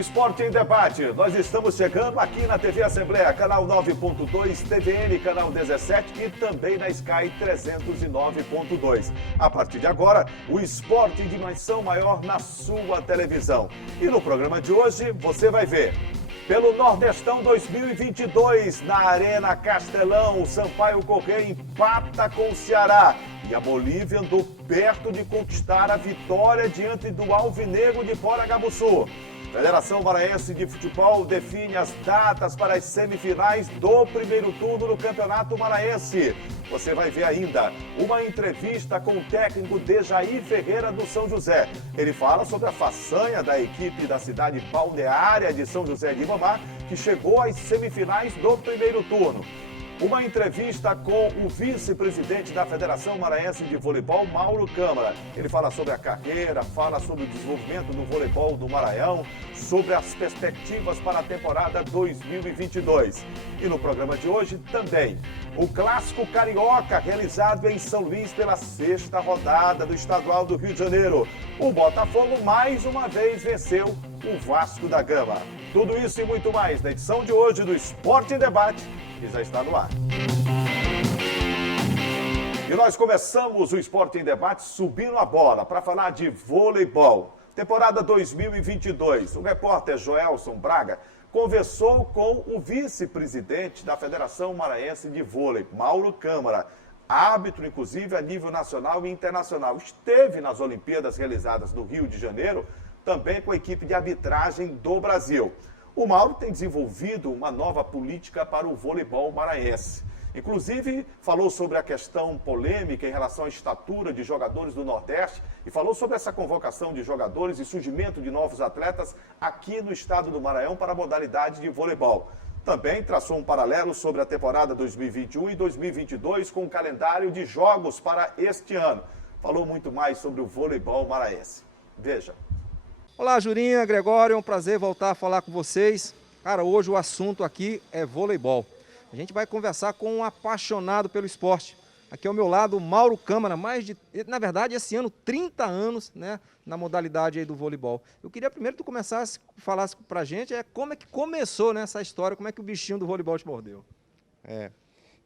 Esporte em Debate. Nós estamos chegando aqui na TV Assembleia, canal 9.2, TVN, canal 17 e também na Sky 309.2. A partir de agora, o esporte em dimensão maior na sua televisão. E no programa de hoje, você vai ver. Pelo Nordestão 2022, na Arena Castelão, o Sampaio Corrêa empata com o Ceará. E a Bolívia andou perto de conquistar a vitória diante do Alvinegro de Poragabuçu. Federação Maranhense de Futebol define as datas para as semifinais do primeiro turno do Campeonato Maranhense. Você vai ver ainda uma entrevista com o técnico Dejair Ferreira do São José. Ele fala sobre a façanha da equipe da cidade balneária de São José de Ribamar, que chegou às semifinais do primeiro turno. Uma entrevista com o vice-presidente da Federação Maranhense de Voleibol, Mauro Câmara. Ele fala sobre a carreira, fala sobre o desenvolvimento do voleibol do Maranhão, sobre as perspectivas para a temporada 2022. E no programa de hoje também, o Clássico Carioca, realizado em São Luís pela 6ª rodada do Estadual do Rio de Janeiro. O Botafogo mais uma vez venceu o Vasco da Gama. Tudo isso e muito mais na edição de hoje do Esporte em Debate, que já está no ar. E nós começamos o Esporte em Debate subindo a bola para falar de voleibol. Temporada 2022. O repórter Joelson Braga conversou com o vice-presidente da Federação Maranhense de Vôlei, Mauro Câmara, árbitro, inclusive, a nível nacional e internacional. Esteve nas Olimpíadas realizadas no Rio de Janeiro, também com a equipe de arbitragem do Brasil. O Mauro tem desenvolvido uma nova política para o voleibol maranhense. Inclusive, falou sobre a questão polêmica em relação à estatura de jogadores do Nordeste e falou sobre essa convocação de jogadores e surgimento de novos atletas aqui no estado do Maranhão para a modalidade de voleibol. Também traçou um paralelo sobre a temporada 2021 e 2022 com o calendário de jogos para este ano. Falou muito mais sobre o voleibol maranhense. Veja. Olá, Jurinha, Gregório, é um prazer voltar a falar com vocês. Cara, hoje o assunto aqui é voleibol. A gente vai conversar com um apaixonado pelo esporte. Aqui ao meu lado, o Mauro Câmara, na verdade, esse ano, 30 anos, né, na modalidade aí do voleibol. Eu queria primeiro que tu começasse a falar pra gente como é que começou, né, essa história, como é que o bichinho do voleibol te mordeu.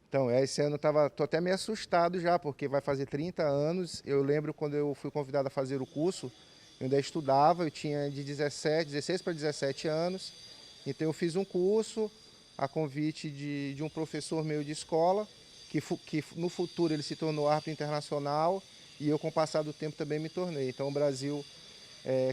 Então, esse ano tô até meio assustado já, porque vai fazer 30 anos. Eu lembro quando eu fui convidado a fazer o curso, eu ainda estudava, eu tinha de 16 para 17 anos, então eu fiz um curso a convite de um professor meu de escola, que no futuro ele se tornou árbitro internacional e eu com o passar do tempo também me tornei. Então o Brasil,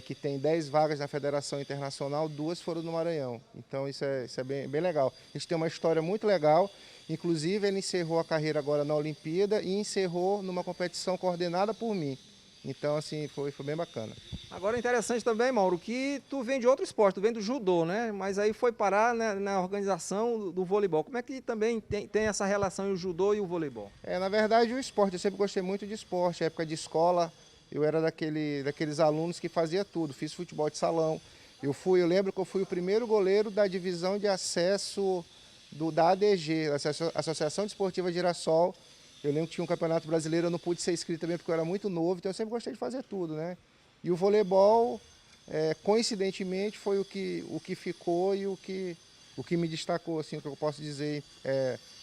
que tem 10 vagas na Federação Internacional, 2 foram no Maranhão. Então isso é bem legal. A gente tem uma história muito legal, inclusive ele encerrou a carreira agora na Olimpíada e encerrou numa competição coordenada por mim. Então, assim, foi bem bacana. Agora, interessante também, Mauro, que tu vem de outro esporte, tu vem do judô, né? Mas aí foi parar, né, na organização do voleibol. Como é que também tem essa relação entre o judô e o voleibol? Na verdade, o esporte, eu sempre gostei muito de esporte. Na época de escola, eu era daqueles alunos que fazia tudo. Fiz futebol de salão. Eu lembro que eu fui o primeiro goleiro da divisão de acesso da ADG, Associação Desportiva de Girassol. Eu lembro que tinha um campeonato brasileiro, eu não pude ser inscrito também porque eu era muito novo, então eu sempre gostei de fazer tudo, né? E o voleibol, coincidentemente, foi o que ficou e o que me destacou, assim, o que eu posso dizer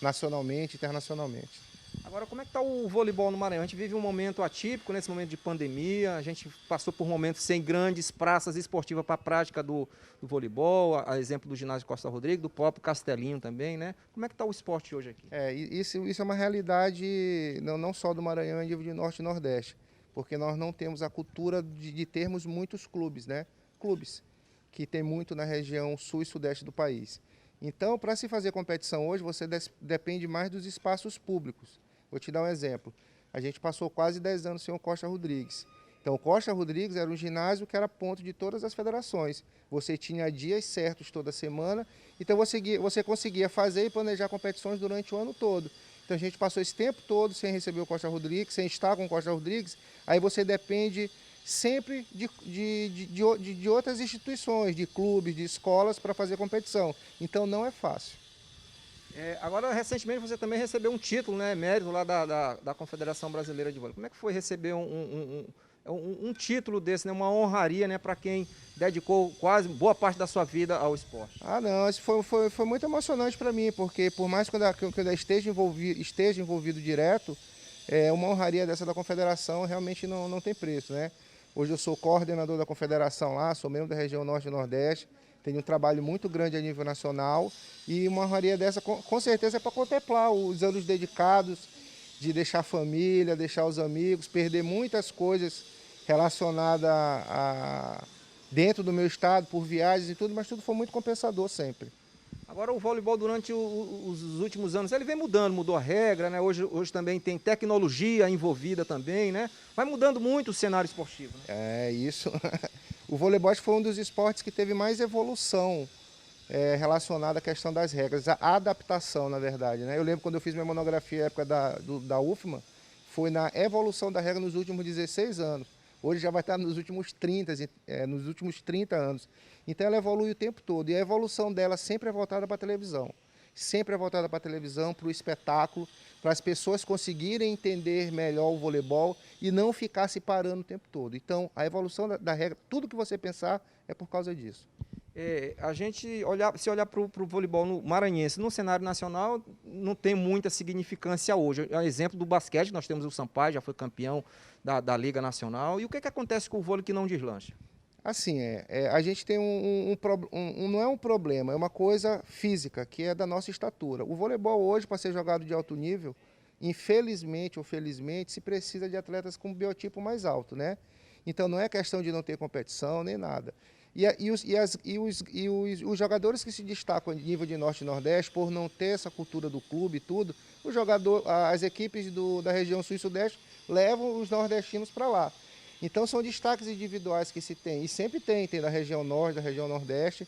nacionalmente, internacionalmente. Agora, como é que está o voleibol no Maranhão? A gente vive um momento atípico, nesse momento de pandemia, a gente passou por momentos sem grandes praças esportivas para a prática do voleibol, a exemplo do ginásio Costa Rodrigues, do próprio Castelinho também, né? Como é que está o esporte hoje aqui? Isso é uma realidade não só do Maranhão, em nível de Norte e Nordeste, porque nós não temos a cultura de termos muitos clubes, né? Clubes, que tem muito na região sul e sudeste do país. Então, para se fazer competição hoje, você depende mais dos espaços públicos. Vou te dar um exemplo. A gente passou quase 10 anos sem o Costa Rodrigues. Então, o Costa Rodrigues era um ginásio que era ponto de todas as federações. Você tinha dias certos toda semana, então você conseguia fazer e planejar competições durante o ano todo. Então, a gente passou esse tempo todo sem receber o Costa Rodrigues, sem estar com o Costa Rodrigues, aí você depende sempre de outras instituições, de clubes, de escolas para fazer competição. Então não é fácil. Agora, recentemente, você também recebeu um título, né, mérito lá da Confederação Brasileira de Vôlei. Como é que foi receber um título desse, né? Uma honraria, né? Para quem dedicou quase boa parte da sua vida ao esporte. Ah, não, isso foi muito emocionante para mim, porque por mais que eu ainda esteja envolvido direto, uma honraria dessa da confederação realmente não tem preço, né? Hoje eu sou coordenador da confederação lá, sou membro da região Norte e Nordeste, tenho um trabalho muito grande a nível nacional e uma honraria dessa com certeza é para contemplar os anos dedicados, de deixar a família, deixar os amigos, perder muitas coisas relacionadas dentro do meu estado, por viagens e tudo, mas tudo foi muito compensador sempre. Agora o voleibol durante os últimos anos, ele vem mudando, mudou a regra, né? Hoje também tem tecnologia envolvida também, né? Vai mudando muito o cenário esportivo. Né? É isso. O voleibol foi um dos esportes que teve mais evolução relacionada à questão das regras, a adaptação, na verdade. Né? Eu lembro quando eu fiz minha monografia na época da UFMA, foi na evolução da regra nos últimos 16 anos. Hoje já vai estar nos últimos 30 anos. Então ela evolui o tempo todo. E a evolução dela sempre é voltada para a televisão. Sempre é voltada para a televisão, para o espetáculo, para as pessoas conseguirem entender melhor o voleibol e não ficar se parando o tempo todo. Então a evolução da regra, tudo que você pensar é por causa disso. A gente se olhar para o voleibol no maranhense, no cenário nacional, não tem muita significância hoje. É exemplo do basquete, nós temos o Sampaio, já foi campeão da Liga Nacional. E o que acontece com o vôlei que não deslancha? Assim, a gente tem não é um problema, é uma coisa física, que é da nossa estatura. O voleibol hoje, para ser jogado de alto nível, infelizmente ou felizmente, se precisa de atletas com biotipo mais alto, né? Então não é questão de não ter competição, nem nada. Os jogadores que se destacam a nível de Norte e Nordeste, por não ter essa cultura do clube e tudo, as equipes da região Sul e Sudeste levam os nordestinos para lá. Então são destaques individuais que se tem, e sempre tem da região Norte, da região Nordeste,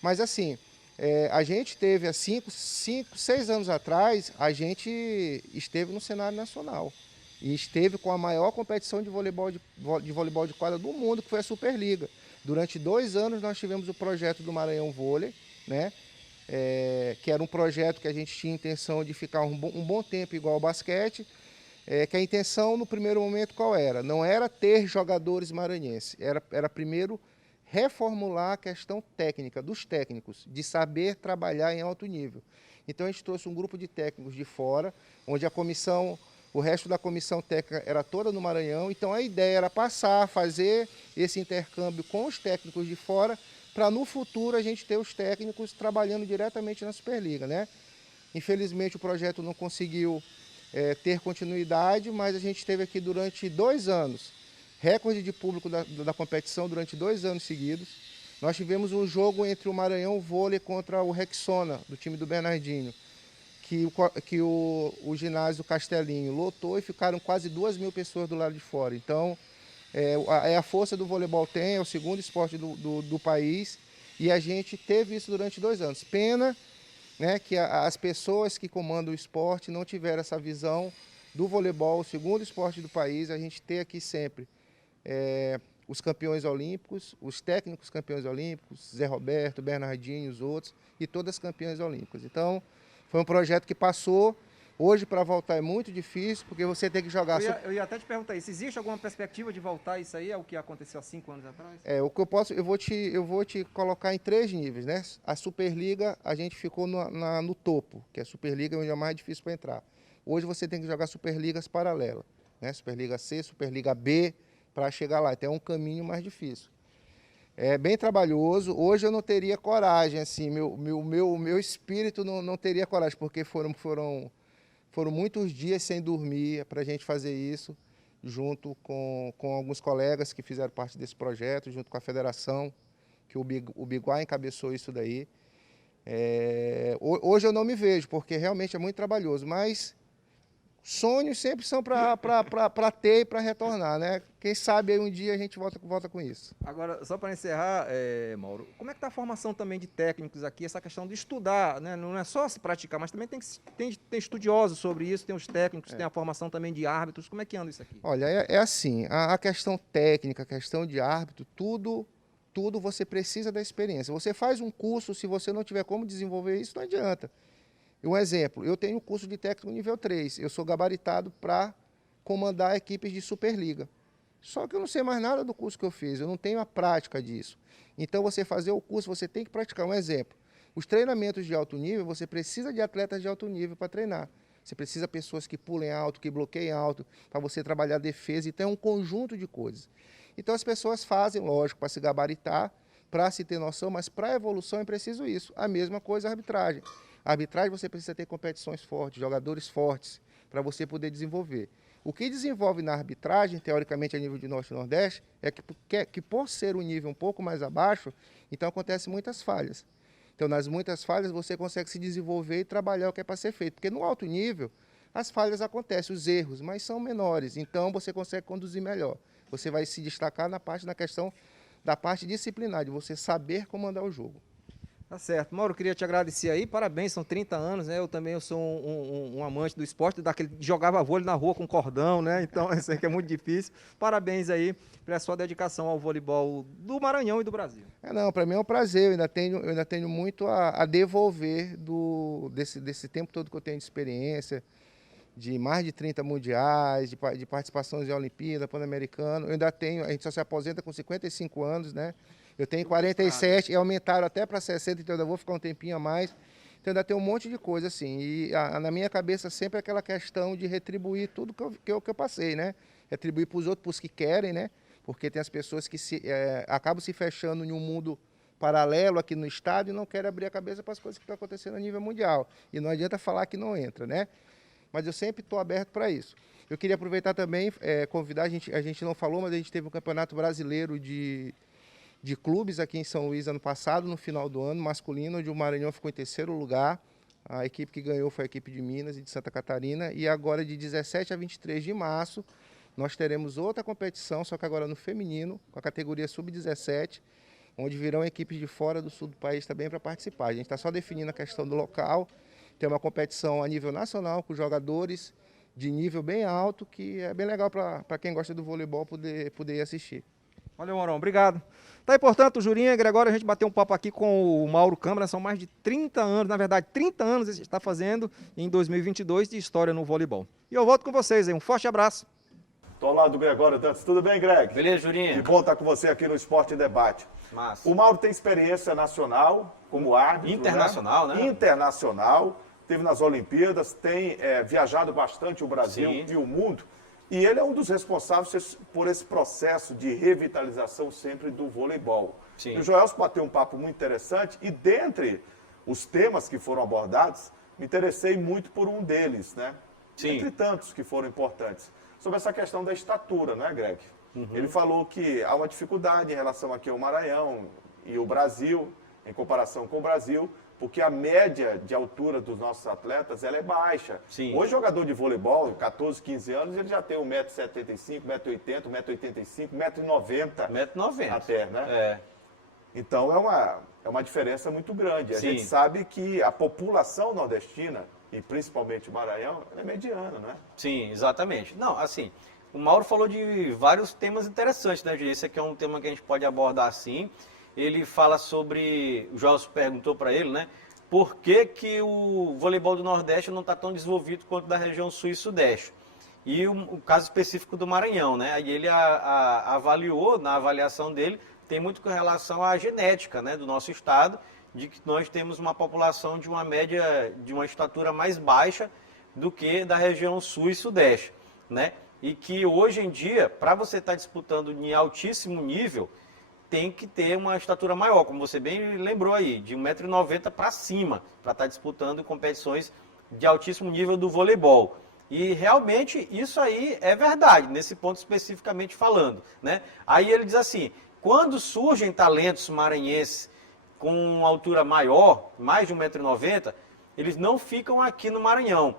mas assim, a gente teve há 6 anos atrás, a gente esteve no cenário nacional, e esteve com a maior competição de voleibol de quadra do mundo, que foi a Superliga. Durante 2 anos nós tivemos o projeto do Maranhão Vôlei, né? Que era um projeto que a gente tinha intenção de ficar um bom tempo igual ao basquete, que a intenção no primeiro momento qual era? Não era ter jogadores maranhenses, era primeiro reformular a questão técnica, dos técnicos, de saber trabalhar em alto nível. Então a gente trouxe um grupo de técnicos de fora, onde o resto da comissão técnica era toda no Maranhão, então a ideia era fazer esse intercâmbio com os técnicos de fora, para no futuro a gente ter os técnicos trabalhando diretamente na Superliga, né? Infelizmente o projeto não conseguiu ter continuidade, mas a gente teve aqui durante 2 anos, recorde de público da competição durante 2 anos seguidos. Nós tivemos um jogo entre o Maranhão Vôlei contra o Rexona, do time do Bernardinho, que o ginásio Castelinho lotou e ficaram quase 2.000 pessoas do lado de fora. Então, a força do voleibol é o segundo esporte do país, e a gente teve isso durante 2 anos. Pena, né, que as pessoas que comandam o esporte não tiveram essa visão do voleibol, o segundo esporte do país. A gente tem aqui sempre os campeões olímpicos, os técnicos campeões olímpicos, Zé Roberto, Bernardinho, os outros, e todas campeãs olímpicas. Então, foi um projeto que passou. Hoje, para voltar é muito difícil, porque você tem que jogar... Eu ia até te perguntar isso. Existe alguma perspectiva de voltar isso aí ao que aconteceu há 5 anos atrás? O que eu vou te colocar em 3 níveis, né? A Superliga, a gente ficou no topo, que a Superliga é onde é mais difícil para entrar. Hoje você tem que jogar Superligas paralelas, né? Superliga C, Superliga B, para chegar lá. Então é um caminho mais difícil. É bem trabalhoso. Hoje eu não teria coragem, assim, meu espírito não teria coragem, porque foram muitos dias sem dormir para a gente fazer isso, junto com alguns colegas que fizeram parte desse projeto, junto com a federação, que o Biguá encabeçou isso daí. Hoje eu não me vejo, porque realmente é muito trabalhoso, mas sonhos sempre são para ter e para retornar, né? Quem sabe aí um dia a gente volta com isso. Agora, só para encerrar, Mauro, como é que está a formação também de técnicos aqui, essa questão de estudar, né? Não é só se praticar, mas também tem estudiosos sobre isso, tem os técnicos, tem a formação também de árbitros. Como é que anda isso aqui? Olha, é assim, a questão técnica, a questão de árbitro, tudo você precisa da experiência. Você faz um curso, se você não tiver como desenvolver isso, não adianta. Um exemplo, eu tenho um curso de técnico nível 3, eu sou gabaritado para comandar equipes de Superliga. Só que eu não sei mais nada do curso que eu fiz, eu não tenho a prática disso. Então, você fazer o curso, você tem que praticar. Um exemplo, os treinamentos de alto nível, você precisa de atletas de alto nível para treinar. Você precisa de pessoas que pulem alto, que bloqueiem alto, para você trabalhar defesa. Então, é um conjunto de coisas. Então, as pessoas fazem, lógico, para se gabaritar, para se ter noção, mas para a evolução é preciso isso. A mesma coisa a arbitragem. A arbitragem você precisa ter competições fortes, jogadores fortes, para você poder desenvolver. O que desenvolve na arbitragem, teoricamente a nível de Norte e Nordeste, é que por ser um nível um pouco mais abaixo, então acontecem muitas falhas. Então, nas muitas falhas, você consegue se desenvolver e trabalhar o que é para ser feito. Porque no alto nível, as falhas acontecem, os erros, mas são menores. Então, você consegue conduzir melhor. Você vai se destacar na questão da parte disciplinar, de você saber comandar o jogo. Tá certo. Mauro, queria te agradecer aí, parabéns, são 30 anos, né? Eu sou um amante do esporte, jogava vôlei na rua com cordão, né? Então, isso aí que é muito difícil. Parabéns aí pela sua dedicação ao voleibol do Maranhão e do Brasil. Não, para mim é um prazer, eu ainda tenho muito a devolver desse tempo todo que eu tenho de experiência, de mais de 30 mundiais, de participações em Olimpíada, Pan-Americano. Eu ainda tenho, a gente só se aposenta com 55 anos, né? Eu tenho 47 e aumentaram até para 60, então ainda vou ficar um tempinho a mais. Então ainda tem um monte de coisa assim. E na minha cabeça sempre aquela questão de retribuir tudo que eu passei, né? Retribuir para os outros, para os que querem, né? Porque tem as pessoas que acabam se fechando em um mundo paralelo aqui no estado e não querem abrir a cabeça para as coisas que estão acontecendo a nível mundial. E não adianta falar que não entra, né? Mas eu sempre estou aberto para isso. Eu queria aproveitar também, convidar, a gente não falou, mas a gente teve um campeonato brasileiro de clubes aqui em São Luís ano passado, no final do ano, masculino, onde o Maranhão ficou em terceiro lugar. A equipe que ganhou foi a equipe de Minas e de Santa Catarina. E agora, de 17 a 23 de março, nós teremos outra competição, só que agora no feminino, com a categoria sub-17, onde virão equipes de fora do sul do país também para participar. A gente está só definindo a questão do local. Tem uma competição a nível nacional, com jogadores de nível bem alto, que é bem legal para quem gosta do voleibol poder ir assistir. Valeu, Maurão. Obrigado. Tá aí, portanto, Jurinha, Gregório, a gente bateu um papo aqui com o Mauro Câmara, são mais de 30 anos, na verdade, 30 anos ele está fazendo em 2022 de história no voleibol. E eu volto com vocês aí, um forte abraço. Estou ao lado do Gregório Dantas. Tudo bem, Greg? Beleza, Jurinha? Que bom estar com você aqui no Esporte em Debate. Massa. O Mauro tem experiência nacional como árbitro. Internacional, né? Internacional. Teve nas Olimpíadas, tem viajado bastante o Brasil e o mundo. E ele é um dos responsáveis por esse processo de revitalização sempre do voleibol. Sim. E o Joelson bateu um papo muito interessante e dentre os temas que foram abordados, me interessei muito por um deles, né? Sim. Entre tantos que foram importantes. Sobre essa questão da estatura, não é, Greg? Ele falou que há uma dificuldade em relação aqui ao Maranhão e o Brasil, em comparação com o Brasil, porque a média de altura dos nossos atletas ela é baixa. Sim. Hoje, jogador de voleibol, 14, 15 anos, ele já tem 1,75 m, 1,80 m, 1,85 m, 1,90 m. 1,90 m. Até, né? É. Então, é uma diferença muito grande. A Sim. gente sabe que a população nordestina, e principalmente o Maranhão, é mediana, né? Sim, exatamente. Não, assim, o Mauro falou de vários temas interessantes, né, Gê? Esse aqui é um tema que a gente pode abordar assim. Ele fala sobre, o Joelson perguntou para ele, né, por que o voleibol do Nordeste não está tão desenvolvido quanto da região Sul e Sudeste. E o caso específico do Maranhão, né, aí ele avaliou, na avaliação dele, tem muito com relação à genética, né, do nosso estado, de que nós temos uma população de uma média, de uma estatura mais baixa do que da região Sul e Sudeste, né, e que hoje em dia, para você estar disputando em altíssimo nível, tem que ter uma estatura maior, como você bem lembrou aí, de 1,90 m para cima, para estar disputando competições de altíssimo nível do voleibol. E realmente isso aí é verdade, nesse ponto especificamente falando, né? Aí ele diz assim, quando surgem talentos maranhenses com uma altura maior, mais de 1,90 m, eles não ficam aqui no Maranhão.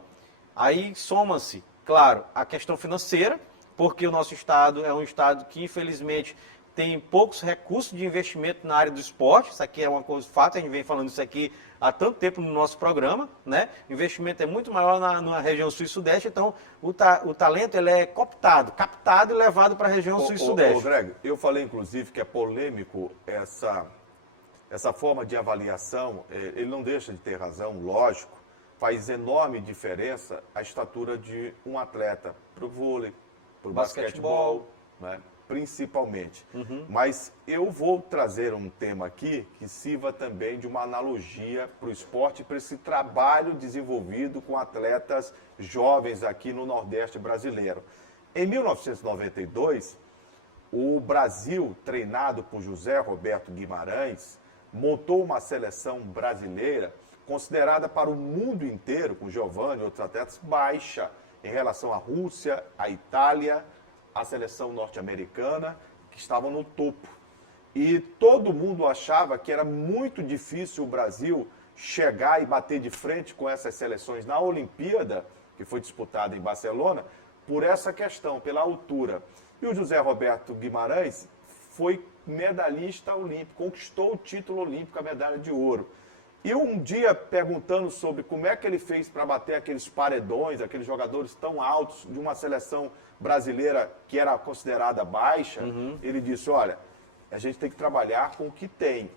Aí soma-se, claro, a questão financeira, porque o nosso estado é um estado que infelizmente tem poucos recursos de investimento na área do esporte. Isso aqui é uma coisa fato, a gente vem falando isso aqui há tanto tempo no nosso programa, né? O investimento é muito maior na região Sul e Sudeste, então o talento ele é captado e levado para a região Sul e Sudeste. Greg, eu falei inclusive que é polêmico essa forma de avaliação, ele não deixa de ter razão, lógico, faz enorme diferença a estatura de um atleta para o vôlei, para o basquetebol, né? principalmente. Mas eu vou trazer um tema aqui que sirva também de uma analogia para o esporte, para esse trabalho desenvolvido com atletas jovens aqui no Nordeste brasileiro. Em 1992, o Brasil, treinado por José Roberto Guimarães, montou uma seleção brasileira considerada para o mundo inteiro, com Giovanni e outros atletas, baixa em relação à Rússia, à Itália, à seleção norte-americana, que estavam no topo. E todo mundo achava que era muito difícil o Brasil chegar e bater de frente com essas seleções na Olimpíada, que foi disputada em Barcelona, por essa questão, pela altura. E o José Roberto Guimarães foi medalhista olímpico, conquistou o título olímpico, a medalha de ouro. E um dia, perguntando sobre como é que ele fez para bater aqueles paredões, aqueles jogadores tão altos de uma seleção brasileira que era considerada baixa, ele disse, olha, a gente tem que trabalhar com o que tem.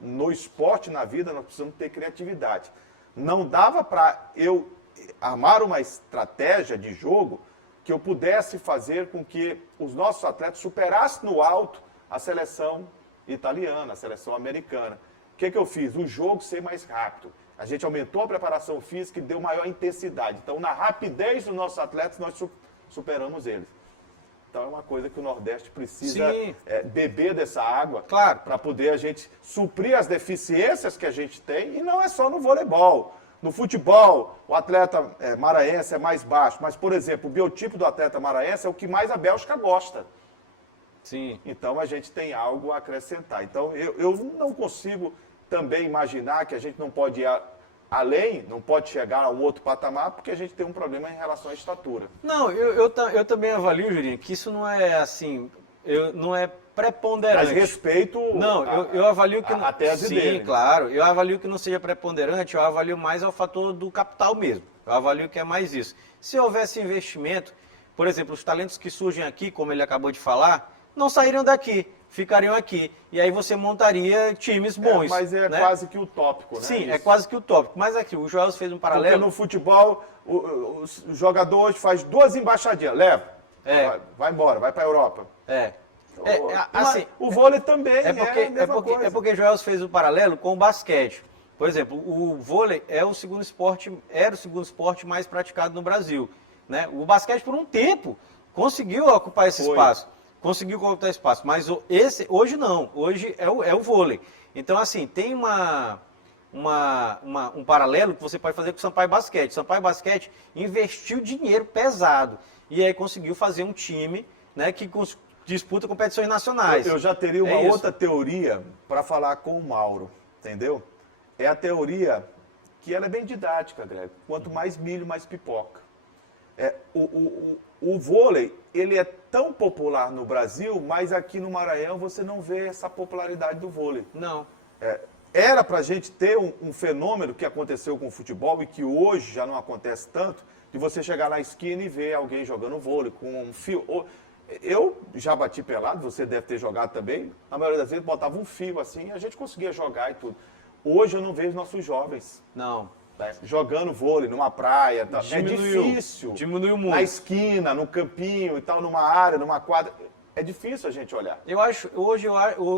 No esporte, na vida, nós precisamos ter criatividade. Não dava para eu armar uma estratégia de jogo que eu pudesse fazer com que os nossos atletas superassem no alto a seleção italiana, a seleção americana. O que eu fiz? O jogo ser mais rápido. A gente aumentou a preparação física e deu maior intensidade. Então, na rapidez dos nossos atletas, nós superamos eles. Então, é uma coisa que o Nordeste precisa beber dessa água, claro, para poder a gente suprir as deficiências que a gente tem. E não é só no voleibol. No futebol, o atleta maranhense é mais baixo. Mas, por exemplo, o biotipo do atleta maranhense é o que mais a Bélgica gosta. Sim. Então, a gente tem algo a acrescentar. Então, eu não consigo também imaginar que a gente não pode ir além, não pode chegar a um outro patamar, porque a gente tem um problema em relação à estatura. Não, eu também avalio, Jurinho, que isso não é assim, não é preponderante. Mas respeito não, eu avalio que a tese sim, dele. Claro, eu avalio que não seja preponderante, eu avalio mais ao fator do capital mesmo. Eu avalio que é mais isso. Se houvesse investimento, por exemplo, os talentos que surgem aqui, como ele acabou de falar, não sairiam daqui, ficariam aqui. E aí você montaria times bons. Mas é, né, quase que utópico, né? Sim, é quase que utópico. Mas aqui, o Joel fez um paralelo. Porque no futebol, o jogador hoje faz 2 embaixadinhas, leva, vai embora, vai para a Europa. Assim, o vôlei também é porque o Joel fez o paralelo com o basquete. Por exemplo, o vôlei era o segundo esporte mais praticado no Brasil. Né? O basquete, por um tempo, conseguiu ocupar esse espaço. Conseguiu ocupar espaço. Mas hoje não. Hoje é o vôlei. Então, assim, tem um paralelo que você pode fazer com o Sampaio Basquete. O Sampaio Basquete investiu dinheiro pesado. E aí conseguiu fazer um time, né, que disputa competições nacionais. Eu já teria uma outra teoria para falar com o Mauro, entendeu? É a teoria que ela é bem didática, Greg. Quanto mais milho, mais pipoca. O vôlei, ele é tão popular no Brasil, mas aqui no Maranhão você não vê essa popularidade do vôlei. Não. Era para a gente ter um fenômeno que aconteceu com o futebol e que hoje já não acontece tanto, de você chegar na esquina e ver alguém jogando vôlei com um fio. Eu já bati pelado, você deve ter jogado também. A maioria das vezes botava um fio assim e a gente conseguia jogar e tudo. Hoje eu não vejo nossos jovens jogando vôlei numa praia. É difícil. Diminuiu muito. Na esquina, no campinho e tal, numa área, numa quadra. É difícil a gente olhar. Hoje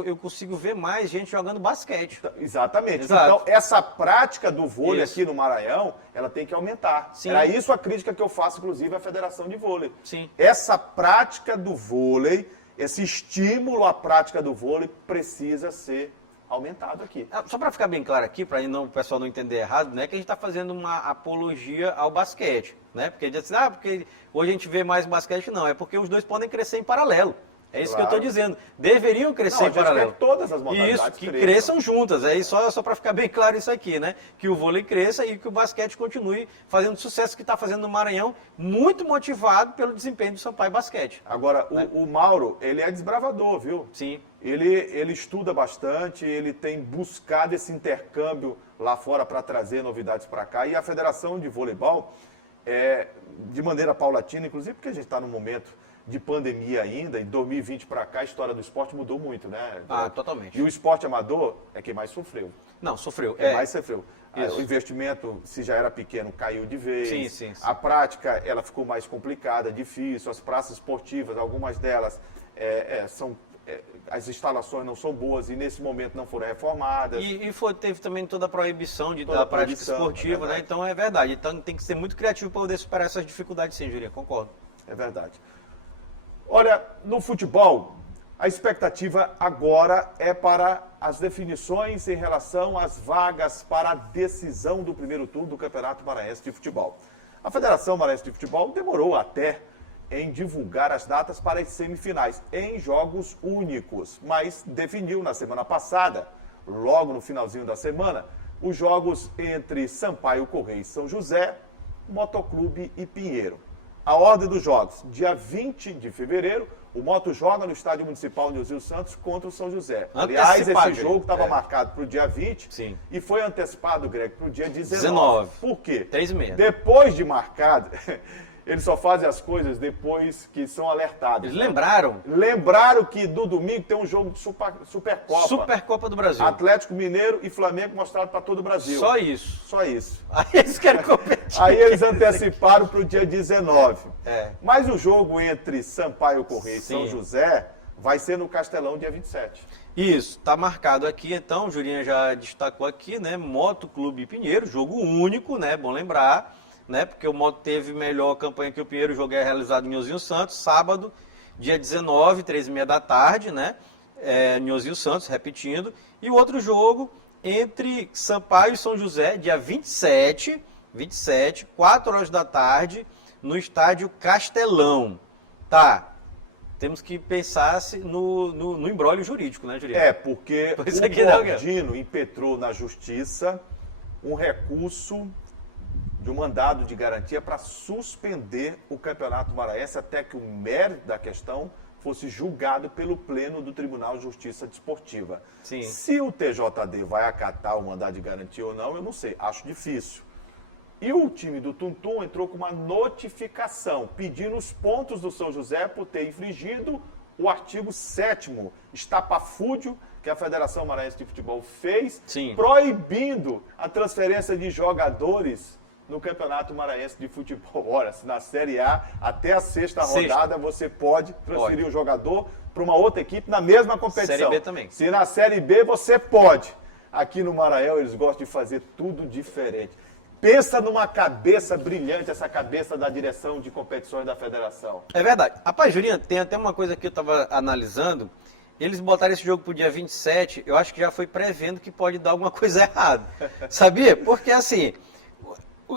eu consigo ver mais gente jogando basquete. Exatamente. Exato. Então, essa prática do vôlei aqui no Maranhão, ela tem que aumentar. Sim. Era isso a crítica que eu faço, inclusive, à Federação de Vôlei. Sim. Essa prática do vôlei, esse estímulo à prática do vôlei precisa ser aumentado aqui. Só para ficar bem claro aqui, para o pessoal não entender errado, não é que a gente está fazendo uma apologia ao basquete, né? Porque diz assim, porque hoje a gente vê mais basquete, não. É porque os dois podem crescer em paralelo. É isso que eu estou dizendo. Deveriam crescer em paralelo. Quer todas as modalidades isso, que cresçam juntas. É só para ficar bem claro isso aqui, né? Que o vôlei cresça e que o basquete continue fazendo o sucesso que está fazendo no Maranhão, muito motivado pelo desempenho do Sampaio Basquete. Agora, o Mauro, ele é desbravador, viu? Sim. Ele estuda bastante, ele tem buscado esse intercâmbio lá fora para trazer novidades para cá. E a Federação de Voleibol, de maneira paulatina, inclusive porque a gente está num momento de pandemia ainda, em 2020 para cá, a história do esporte mudou muito, né? Totalmente. E o esporte amador é quem mais sofreu. Não, sofreu. Mais sofreu. O investimento, se já era pequeno, caiu de vez. Sim. A prática, ela ficou mais complicada, difícil. As praças esportivas, algumas delas, as instalações não são boas e nesse momento não foram reformadas. Teve também toda a proibição Toda da a prática proibição, esportiva, né? Então é verdade. Então tem que ser muito criativo para poder superar essas dificuldades, sim, Jurinha, concordo. É verdade. Olha, no futebol, a expectativa agora é para as definições em relação às vagas para a decisão do primeiro turno do Campeonato Maranhense de Futebol. A Federação Maranhense de Futebol demorou até em divulgar as datas para as semifinais em jogos únicos, mas definiu na semana passada, logo no finalzinho da semana, os jogos entre Sampaio Corrêa e São José, Motoclube e Pinheiro. A ordem dos jogos, dia 20 de fevereiro, o Moto joga no Estádio Municipal Nilzio Santos contra o São José. Aliás, esse jogo estava marcado para o dia 20 Sim. e foi antecipado, Greg, para o dia 19. Por quê? 3h30. Depois de marcado, eles só fazem as coisas depois que são alertados. Eles lembraram. Lembraram que do domingo tem um jogo de Supercopa. Supercopa do Brasil. Atlético Mineiro e Flamengo mostrado para todo o Brasil. Só isso. Só isso. Aí eles querem competir. Aí eles anteciparam para o dia 19. É. Mas o jogo entre Sampaio Corrêa e Sim. São José vai ser no Castelão dia 27. Isso, tá marcado aqui, então, o Jurinha já destacou aqui, né? Moto Clube Pinheiro, jogo único, né? Bom lembrar, né? Porque o Moto teve melhor campanha que o Pinheiro, o jogo é realizado em Nhozinho Santos, sábado, dia 19, 3h30 da tarde, né? Nhozinho Santos, repetindo. E o outro jogo entre Sampaio e São José, dia 27, 4 horas da tarde, no estádio Castelão. Tá, temos que pensar no imbróglio jurídico, né, Juliano? Porque Pois o aqui não, Gordino impetrou na justiça um recurso de um mandado de garantia para suspender o Campeonato Maranhense até que o mérito da questão fosse julgado pelo Pleno do Tribunal de Justiça Desportiva. Sim. Se o TJD vai acatar o mandado de garantia ou não, eu não sei, acho difícil. E o time do Tuntum entrou com uma notificação pedindo os pontos do São José por ter infringido o artigo 7º, estapafúrdio, que a Federação Maranhense de Futebol fez, Sim. proibindo a transferência de jogadores no Campeonato Maranhense de Futebol. Ora, se na Série A, até a sexta rodada, você pode transferir o jogador para uma outra equipe na mesma competição. Série B também. Se na Série B, você pode. Aqui no Maranhão, eles gostam de fazer tudo diferente. Pensa numa cabeça brilhante, essa cabeça da direção de competições da federação. É verdade. Rapaz, Julinha, tem até uma coisa que eu estava analisando. Eles botaram esse jogo pro dia 27, eu acho que já foi prevendo que pode dar alguma coisa errada. Sabia? Porque assim,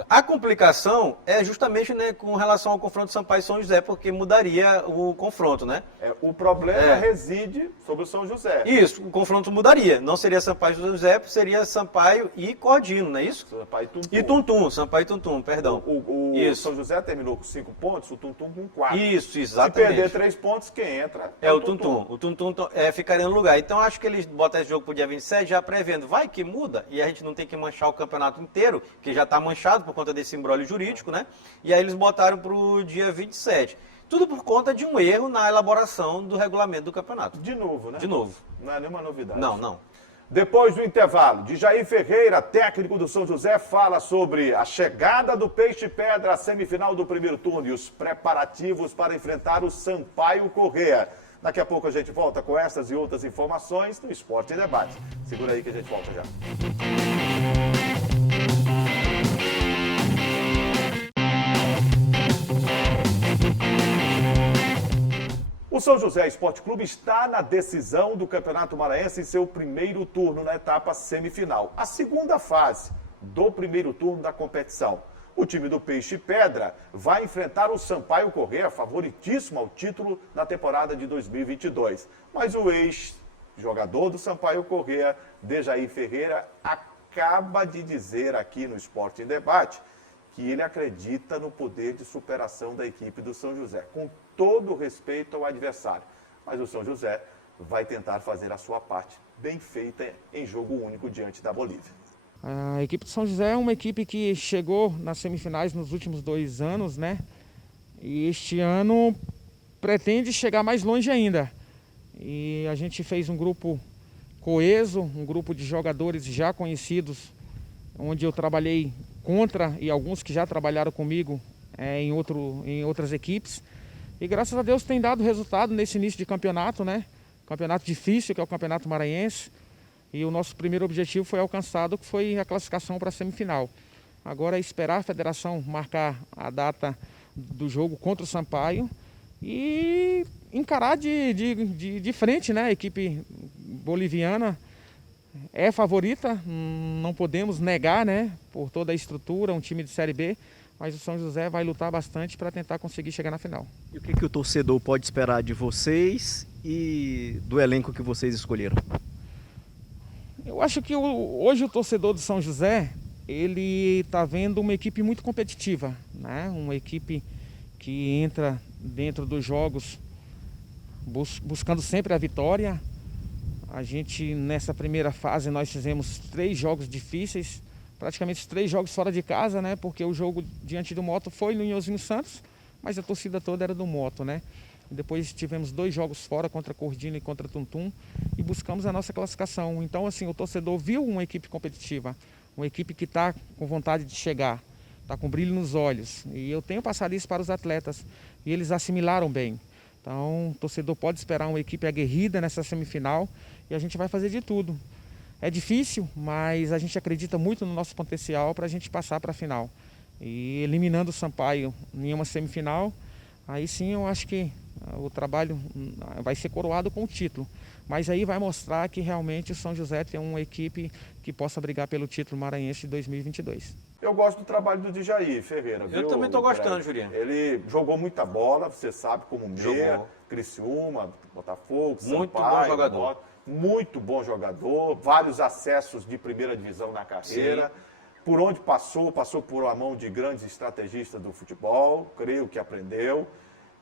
a complicação é justamente, né, com relação ao confronto Sampaio e São José, porque mudaria o confronto, né? O problema reside sobre o São José. Isso, o confronto mudaria. Não seria Sampaio e São José, seria Sampaio e Cordino, não é isso? Sampaio e Tuntum. E Tuntum, Sampaio e Tuntum, perdão. O Isso. São José terminou com 5 pontos, o Tuntum com 4. Isso, exatamente. Se perder 3 pontos, quem entra É o Tuntum. O Tuntum ficaria no lugar. Então, acho que eles botam esse jogo pro dia 27 já prevendo. Vai que muda e a gente não tem que manchar o campeonato inteiro, que já está manchado por conta desse imbróglio jurídico, né? E aí eles botaram pro dia 27. Tudo por conta de um erro na elaboração do regulamento do campeonato. De novo, né? De novo. Não é nenhuma novidade. Não. Depois do intervalo, de Jair Ferreira, técnico do São José, fala sobre a chegada do Peixe Pedra à semifinal do primeiro turno e os preparativos para enfrentar o Sampaio Corrêa. Daqui a pouco a gente volta com essas e outras informações no Esporte em Debate. Segura aí que a gente volta já. O São José Esporte Clube está na decisão do Campeonato Maranhense em seu primeiro turno na etapa semifinal. A segunda fase do primeiro turno da competição. O time do Peixe Pedra vai enfrentar o Sampaio Corrêa, favoritíssimo ao título na temporada de 2022. Mas o ex-jogador do Sampaio Corrêa, Dejair Ferreira, acaba de dizer aqui no Esporte em Debate que ele acredita no poder de superação da equipe do São José, com todo o respeito ao adversário. Mas o São José vai tentar fazer a sua parte bem feita em jogo único diante da Bolívia. A equipe do São José é uma equipe que chegou nas semifinais nos últimos 2 anos, né? E este ano pretende chegar mais longe ainda. E a gente fez um grupo coeso, um grupo de jogadores já conhecidos, onde eu trabalhei contra e alguns que já trabalharam comigo em outras equipes. E graças a Deus tem dado resultado nesse início de campeonato, né? Campeonato difícil, que é o Campeonato Maranhense. E o nosso primeiro objetivo foi alcançado, que foi a classificação para a semifinal. Agora é esperar a federação marcar a data do jogo contra o Sampaio e encarar de frente, né? A equipe boliviana é favorita, não podemos negar, né? Por toda a estrutura, um time de Série B, mas o São José vai lutar bastante para tentar conseguir chegar na final. E o que o torcedor pode esperar de vocês e do elenco que vocês escolheram? Eu acho que hoje o torcedor do São José, ele está vendo uma equipe muito competitiva, né? Uma equipe que entra dentro dos jogos buscando sempre a vitória. A gente, nessa primeira fase, nós fizemos 3 jogos difíceis, praticamente 3 jogos fora de casa, né? Porque o jogo diante do Moto foi no Nhozinho Santos, mas a torcida toda era do Moto, né? Depois tivemos 2 jogos fora, contra Cordino e contra Tuntum, e buscamos a nossa classificação. Então, assim, o torcedor viu uma equipe competitiva, uma equipe que está com vontade de chegar, está com brilho nos olhos. E eu tenho passado isso para os atletas, e eles assimilaram bem. Então, o torcedor pode esperar uma equipe aguerrida nessa semifinal, e a gente vai fazer de tudo. É difícil, mas a gente acredita muito no nosso potencial para a gente passar para a final. E eliminando o Sampaio em uma semifinal, aí sim eu acho que o trabalho vai ser coroado com o título. Mas aí vai mostrar que realmente o São José tem uma equipe que possa brigar pelo título maranhense de 2022. Eu gosto do trabalho do Djaí Ferreira. Eu também estou gostando, Jurinha. Ele jogou muita bola, você sabe, como meia, Criciúma, Botafogo, muito Sampaio, bom jogador. Muito bom jogador, vários acessos de primeira divisão na carreira. Sim. Por onde passou por a mão de grandes estrategistas do futebol, creio que aprendeu.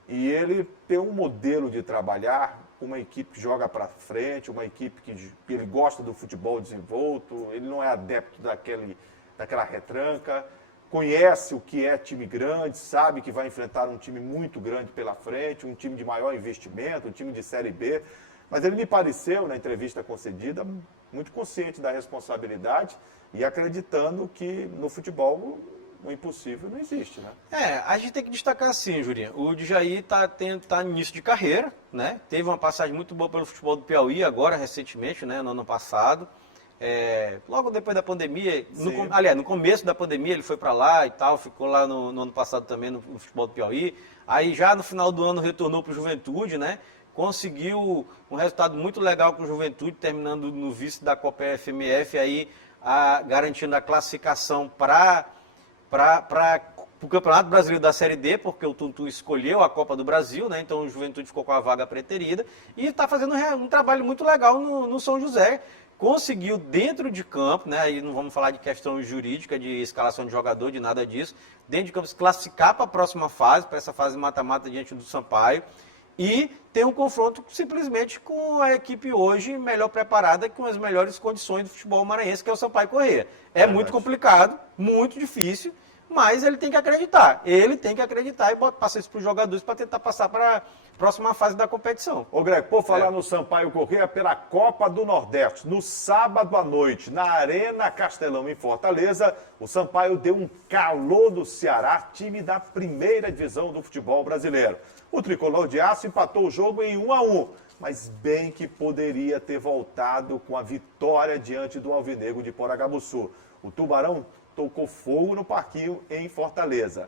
E ele tem um modelo de trabalhar, uma equipe que joga para frente, uma equipe que ele gosta do futebol desenvolto, ele não é adepto daquela retranca, conhece o que é time grande, sabe que vai enfrentar um time muito grande pela frente, um time de maior investimento, um time de Série B. Mas ele me pareceu, na entrevista concedida, muito consciente da responsabilidade e acreditando que no futebol o impossível não existe, né? A gente tem que destacar assim, Jurinha. O Djaí tá no início de carreira, né? Teve uma passagem muito boa pelo futebol do Piauí, agora recentemente, né? No ano passado. Logo depois da pandemia, no começo da pandemia ele foi para lá e tal, ficou lá no ano passado também no futebol do Piauí. Aí já no final do ano retornou para o Juventude, né? Conseguiu um resultado muito legal com o Juventude, terminando no vice da Copa FMF, aí garantindo a classificação para o Campeonato Brasileiro da Série D, porque o Tuntum escolheu a Copa do Brasil, né? Então o Juventude ficou com a vaga preterida e está fazendo um trabalho muito legal no São José. Conseguiu dentro de campo, né? Aí não vamos falar de questão jurídica, de escalação de jogador, de nada disso. Dentro de campo se classificar para a próxima fase, para essa fase mata-mata diante do Sampaio. E tem um confronto simplesmente com a equipe hoje melhor preparada, com as melhores condições do futebol maranhense, que é o Sampaio Corrêa. É muito complicado, muito difícil, mas ele tem que acreditar. Ele tem que acreditar e passar isso para os jogadores para tentar passar para a próxima fase da competição. Ô Greg, por falar no Sampaio Corrêa, pela Copa do Nordeste, no sábado à noite, na Arena Castelão, em Fortaleza, o Sampaio deu um calor do Ceará, time da primeira divisão do futebol brasileiro. O tricolor de aço empatou o jogo em 1-1, mas bem que poderia ter voltado com a vitória diante do Alvinegro de Poragabuçu. O Tubarão tocou fogo no parquinho em Fortaleza.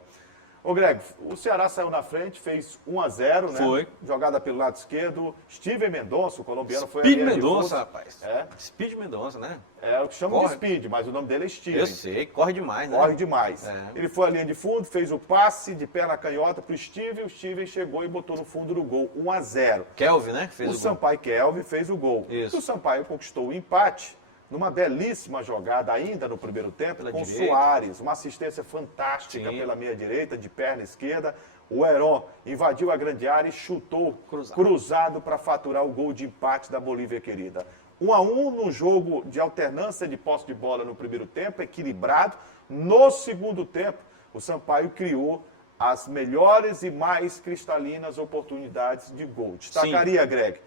Ô Greg, o Ceará saiu na frente, fez 1-0, né? Foi. Jogada pelo lado esquerdo. Steven Mendonça, o colombiano, foi Speed Mendonça, rapaz. Speed Mendonça, né? É o que chamam de Speed, mas o nome dele é Steven. Eu sei, corre demais, né? Corre demais. Ele foi à linha de fundo, fez o passe de perna canhota pro Steven, o Steven chegou e botou no fundo do gol, 1-0. Kelvin, né? Fez o Sampaio Kelvin fez o gol. Isso. O Sampaio conquistou o empate numa belíssima jogada ainda no primeiro tempo, pela com direita. Soares, uma assistência fantástica Sim. pela meia direita, de perna esquerda. O Heron invadiu a grande área e chutou cruzado para faturar o gol de empate da Bolívia querida. 1-1 num jogo de alternância de posse de bola no primeiro tempo, equilibrado. No segundo tempo, o Sampaio criou as melhores e mais cristalinas oportunidades de gol. Destacaria, Greg,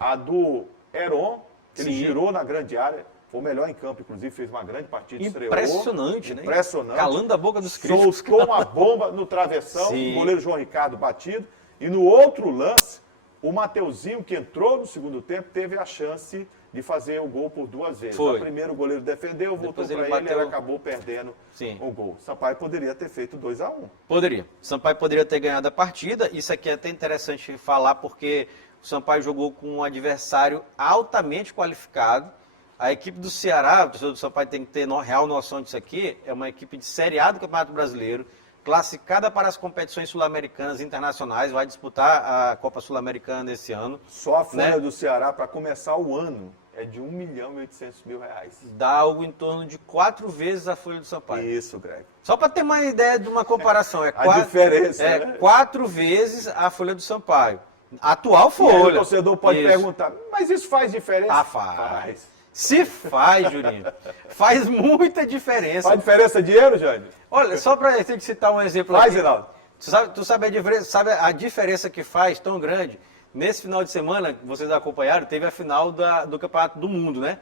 a do Heron, que ele girou na grande área. Foi o melhor em campo, inclusive, fez uma grande partida, Impressionante, estreou. né? Impressionante. Calando a boca dos críticos. Soltou uma bomba no travessão, Sim. o goleiro João Ricardo batido. E no outro lance, o Mateuzinho, que entrou no segundo tempo, teve a chance de fazer o gol por 2 vezes. Foi. O primeiro o goleiro defendeu, voltou Depois ele para ele e bateu. ele acabou perdendo Sim. o gol. Sampaio poderia ter feito 2-1. Poderia. O Sampaio poderia ter ganhado a partida. Isso aqui é até interessante falar porque o Sampaio jogou com um adversário altamente qualificado. A equipe do Ceará, o torcedor do Sampaio tem que ter real noção disso aqui, é uma equipe de Série A do Campeonato Brasileiro, classificada para as competições sul-americanas e internacionais, vai disputar a Copa Sul-Americana esse ano. Só a folha Né? do Ceará, para começar o ano, é de R$1.800.000. Dá algo em torno de 4 vezes a folha do Sampaio. Isso, Greg. Só para ter uma ideia de uma comparação, é A diferença, é né? 4 vezes a folha do Sampaio. Atual E aí folha. o torcedor pode Isso. perguntar, mas isso faz diferença? Ah, faz. Se faz, Juninho. Faz muita diferença. Faz diferença dinheiro, Jânio? Olha, só para gente citar um exemplo Faz, aqui. Reinaldo. Tu sabe a diferença que faz tão grande? Nesse final de semana, vocês acompanharam, teve a final do Campeonato do Mundo, né?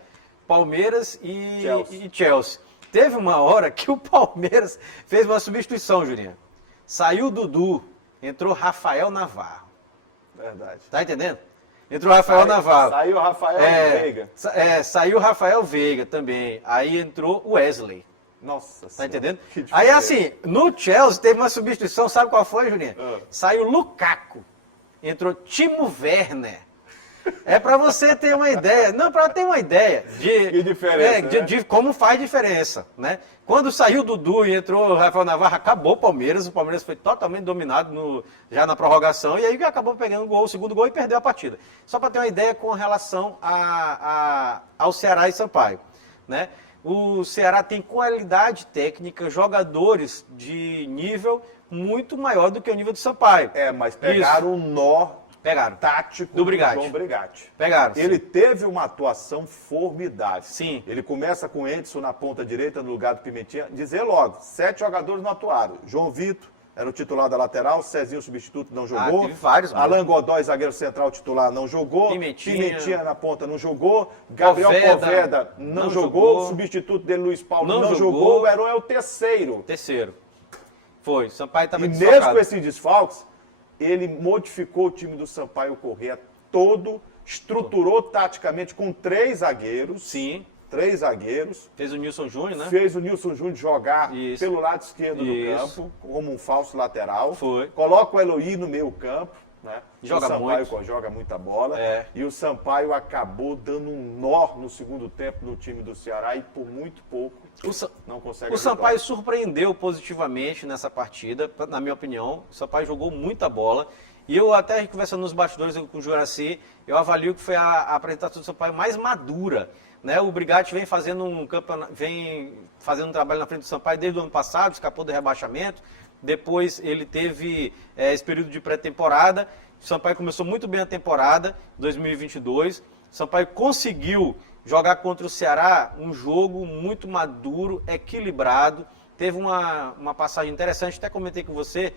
Palmeiras e Chelsea. Teve uma hora que o Palmeiras fez uma substituição, Juninho. Saiu o Dudu, entrou Rafael Navarro. Verdade. Tá entendendo? Entrou Rafael Navarro. Saiu o Rafael Veiga. Saiu o Rafael Veiga também. Aí entrou o Wesley. Nossa Tá Senhora, entendendo? que Aí diferença. assim, no Chelsea teve uma substituição, sabe qual foi, Juninho? Saiu Lukaku. Entrou Timo Werner. É pra você ter uma ideia. Não, pra ter uma ideia de, Que diferença, né? de como faz diferença, né? Quando saiu o Dudu e entrou o Rafael Navarro, acabou o Palmeiras foi totalmente dominado já na prorrogação, e aí acabou pegando o segundo gol e perdeu a partida. Só para ter uma ideia com relação ao Ceará e Sampaio, né? O Ceará tem qualidade técnica, jogadores de nível muito maior do que o nível do Sampaio. Mas pegaram um nó Pegaram. tático Do Brigatti. João Brigatti. Pegaram. Ele sim. teve uma atuação formidável. Sim. Ele começa com o Edson na ponta direita, no lugar do Pimentinha. Dizer logo, 7 jogadores não atuaram. João Vitor era o titular da lateral, Cezinho, substituto, não jogou. Teve vários mesmo. Alan Godoy, zagueiro central titular, não jogou. Pimentinha na ponta, não jogou. Gabriel Poveda não jogou. O substituto dele, Luiz Paulo, não jogou. O Heron é o terceiro. Foi. Sampaio estava E desfalcado. mesmo com esses desfalques, ele modificou o time do Sampaio Corrêa todo, estruturou taticamente com 3 zagueiros. Sim. 3 zagueiros. Fez o Nilson Júnior, né? Fez o Nilson Júnior jogar Isso. pelo lado esquerdo do Isso. campo, como um falso lateral. Foi. Coloca o Eloy no meio campo. Né? Joga o Sampaio muito. joga muita bola. É. E o Sampaio acabou dando um nó no segundo tempo no time do Ceará e por muito pouco não consegue O a Sampaio vitória. surpreendeu positivamente nessa partida, na minha opinião. O Sampaio jogou muita bola. E eu até conversando nos bastidores com o Juraci, eu avalio que foi a apresentação do Sampaio mais madura. Né? O Brigatti vem fazendo um trabalho na frente do Sampaio desde o ano passado, escapou do rebaixamento. Depois ele teve esse período de pré-temporada. O Sampaio começou muito bem a temporada, 2022. O Sampaio conseguiu jogar contra o Ceará um jogo muito maduro, equilibrado. Teve uma passagem interessante, até comentei com você,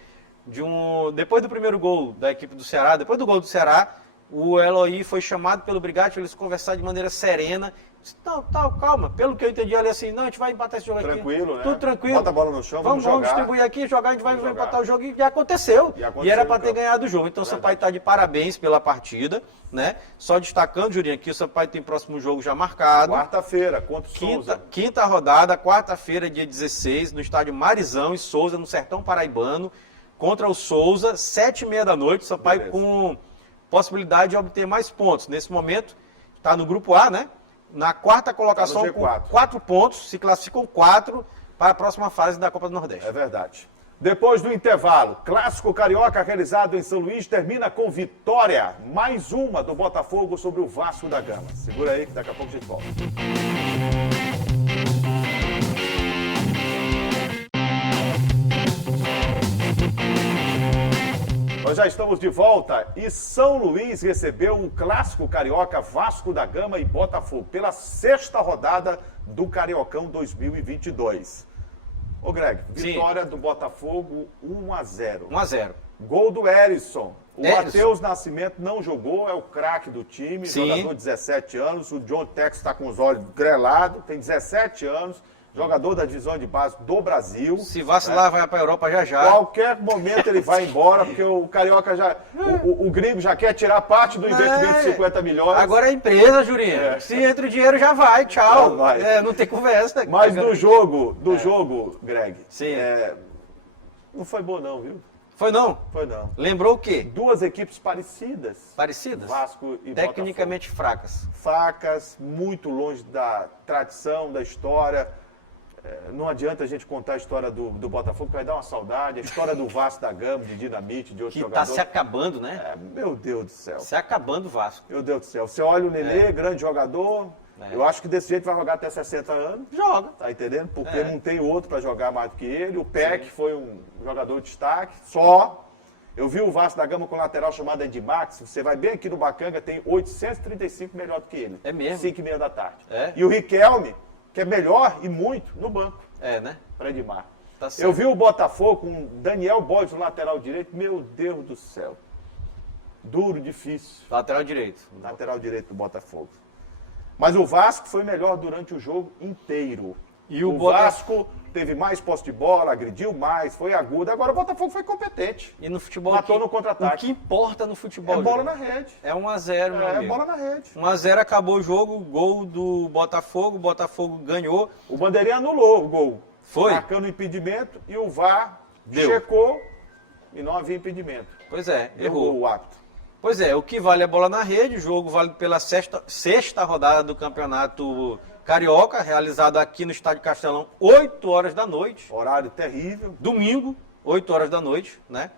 depois do primeiro gol da equipe do Ceará, depois do gol do Ceará, o Eloy foi chamado pelo Brigatti, eles conversaram de maneira serena. Disse, não, calma, pelo que eu entendi ali assim, não, a gente vai empatar esse jogo aqui. Tranquilo, né? Tudo tranquilo. Bota a bola no chão, vamos jogar. distribuir aqui, jogar, a gente vai Vamos empatar jogar. o jogo e aconteceu. E era para ter então. ganhado o jogo. Então o Sampaio está de parabéns pela partida, né? Só destacando, Jurinho, aqui o Sampaio tem próximo jogo já marcado. Quarta-feira, contra o Souza. Quinta rodada, quarta-feira, dia 16, no estádio Marizão, em Souza, no Sertão Paraibano, contra o Souza, 7h30 da noite. O Sampaio Beleza. com possibilidade de obter mais pontos. Nesse momento, está no grupo A, né? Na quarta colocação, Tá no G4. com 4 pontos, se classificam 4 para a próxima fase da Copa do Nordeste. É verdade. Depois do intervalo, clássico carioca realizado em São Luís termina com vitória. Mais uma do Botafogo sobre o Vasco da Gama. Segura aí que daqui a pouco a gente volta. Nós já estamos de volta e São Luís recebeu o clássico carioca Vasco da Gama e Botafogo pela 6ª rodada do Cariocão 2022. Ô Greg, vitória do Botafogo 1-0. 1-0. Gol do Erisson. O Erisson. Matheus Nascimento não jogou, é o craque do time, Sim. jogador de 17 anos. O John Tex está com os olhos grelados, tem 17 anos. jogador da divisão de base do Brasil. Se vacilar, vai para a Europa já já. Qualquer momento ele vai embora, porque o Carioca já. O gringo já quer tirar parte do investimento de 50 milhões. Agora é empresa, Jurinha. Se entra o dinheiro, já vai, tchau. Já vai. Não tem conversa. Mas do jogo, Greg. Sim. Não foi bom, não, viu? Foi não? Foi não. Lembrou o quê? Duas equipes parecidas. Parecidas? Vasco e Tecnicamente fracas. Fracas, muito longe da tradição, da história. Não adianta a gente contar a história do Botafogo, que vai dar uma saudade. A história do Vasco da Gama, de Dinamite, de outros Que jogadores. está se acabando, né? Meu Deus do céu. Se acabando o Vasco. Meu Deus do céu. Você olha o Nenê, grande jogador. Eu acho que desse jeito vai jogar até 60 anos. Joga. Tá entendendo? Porque não tem outro para jogar mais do que ele. O Peck foi um jogador de destaque, só. Eu vi o Vasco da Gama com um lateral chamado Edmax. Você vai bem aqui no Bacanga, tem 835 melhor do que ele. É mesmo? 5h30 da tarde. É? E o Riquelme, que é melhor e muito, no banco. Né? Para Edmar. Tá certo. Eu vi o Botafogo com o Daniel Borges no lateral direito. Meu Deus do céu. Duro, difícil. Lateral direito. Lateral direito do Botafogo. Mas o Vasco foi melhor durante o jogo inteiro. E o Vasco teve mais posse de bola, agrediu mais, foi agudo. Agora o Botafogo foi competente. E no futebol, Matou no contra-ataque. o que importa no futebol? É bola Júlio? na rede. É 1-0, meu amigo. bola na rede. 1-0, acabou o jogo, gol do Botafogo, o Botafogo ganhou. O Bandeirinha anulou o gol. Foi? Marcando o impedimento e o VAR Deu. checou e não havia impedimento. Pois é, Errou errou. o árbitro. Pois é, o que vale é bola na rede, o jogo vale pela sexta rodada do Campeonato Carioca, realizado aqui no Estádio Castelão, 8 horas da noite. Horário terrível. Domingo, 8 horas da noite, né?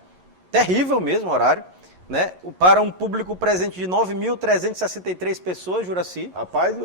Terrível mesmo o horário, né? Para um público presente de 9.363 pessoas, Juraci. Rapaz,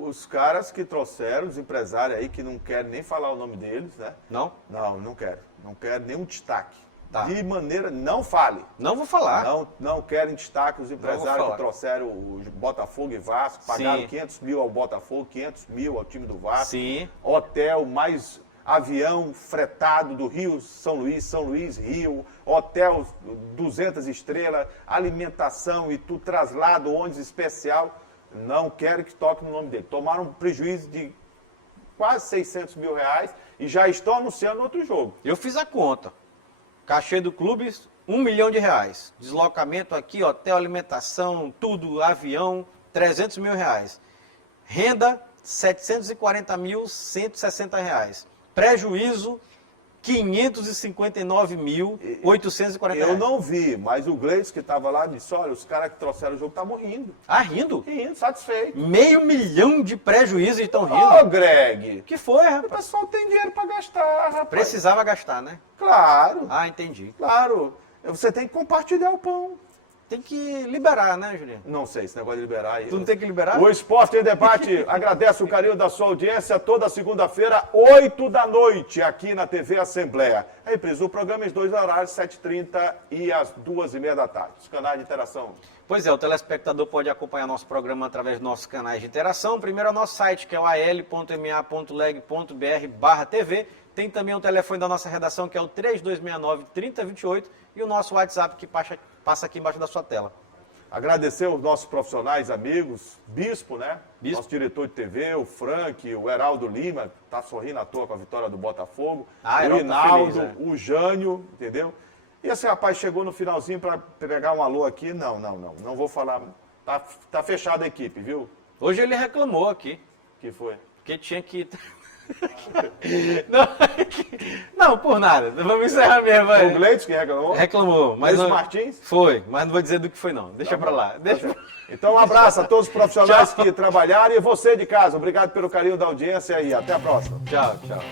os caras que trouxeram, os empresários aí, que não querem nem falar o nome deles, né? Não? Não quero. Não quero nenhum destaque. Tá. De maneira, não fale. Não vou falar. Não querem destaque os empresários falar. que trouxeram o Botafogo e Vasco, pagaram Sim. 500 mil ao Botafogo, 500 mil ao time do Vasco. Sim. Hotel, mais avião fretado do Rio, São Luís, Rio, hotel 200 estrelas, alimentação e tudo, traslado, ônibus especial. Não quero que toque no nome dele. Tomaram um prejuízo de quase 600 mil reais e já estão anunciando outro jogo. Eu fiz a conta. Cachê do clube, R$1 milhão. Deslocamento aqui, hotel, alimentação, tudo, avião, R$300 mil. Renda, R$740.160. Prejuízo, R$559.840. Eu não vi, mas o Gleice que estava lá disse, olha, os caras que trouxeram o jogo estavam rindo. Ah, rindo? Rindo, satisfeito. R$500 mil de prejuízo e estão Ô, rindo. Greg, O que foi, o rapaz? pessoal tem dinheiro para gastar, rapaz. Precisava gastar, né? Claro, Ah, entendi. claro. Você tem que compartilhar o pão. Tem que liberar, né, Juliano? Não sei, esse negócio de liberar aí. Tu não tem que liberar? O Esporte em Debate agradece o carinho da sua audiência toda segunda-feira, 8 da noite, aqui na TV Assembleia. Reprise o programa em 2 horários, 7h30 e às 2h30 da tarde. Os canais de interação. Pois é, o telespectador pode acompanhar nosso programa através dos nossos canais de interação. Primeiro é o nosso site, que é o al.ma.leg.br/TV. Tem também o telefone da nossa redação, que é o 3269-3028. E o nosso WhatsApp, que passa aqui embaixo da sua tela. Agradecer os nossos profissionais, amigos, Bispo, né? Bispo. Nosso diretor de TV, o Frank, o Heraldo Lima, tá sorrindo à toa com a vitória do Botafogo. Ah, o Heraldo tá Rinaldo, feliz, o Jânio, entendeu? E esse rapaz chegou no finalzinho para pegar um alô aqui. Não vou falar. Tá fechada a equipe, viu? Hoje ele reclamou aqui, Que foi? que tinha que... Não, por nada. Vamos encerrar mesmo. Foi o Vai. Gleides que reclamou? Reclamou, mas Gleides não... Martins? Foi, mas não vou dizer do que foi não. Deixa pra lá. Deixa... Então um abraço a todos os profissionais que trabalharam e você de casa. Obrigado pelo carinho da audiência e até a próxima. Tchau, tchau.